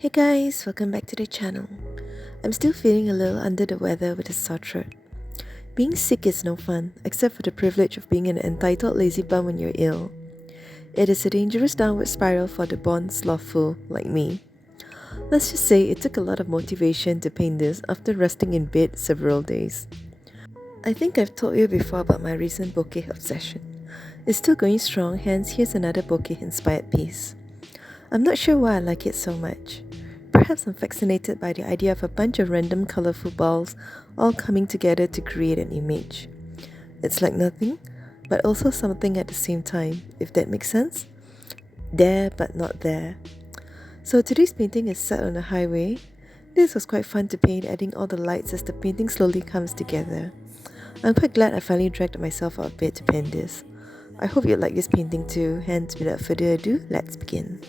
Hey guys, welcome back to the channel. I'm still feeling a little under the weather with a sore throat. Being sick is no fun, except for the privilege of being an entitled lazy bum when you're ill. It is a dangerous downward spiral for the born slothful like me. Let's just say it took a lot of motivation to paint this after resting in bed several days. I think I've told you before about my recent bokeh obsession. It's still going strong, hence here's another bokeh inspired piece. I'm not sure why I like it so much. Perhaps I'm fascinated by the idea of a bunch of random colourful balls all coming together to create an image. It's like nothing, but also something at the same time, if that makes sense. There but not there. So today's painting is set on a highway. This was quite fun to paint, adding all the lights as the painting slowly comes together. I'm quite glad I finally dragged myself out of bed to paint this. I hope you like this painting too, hence without further ado, let's begin.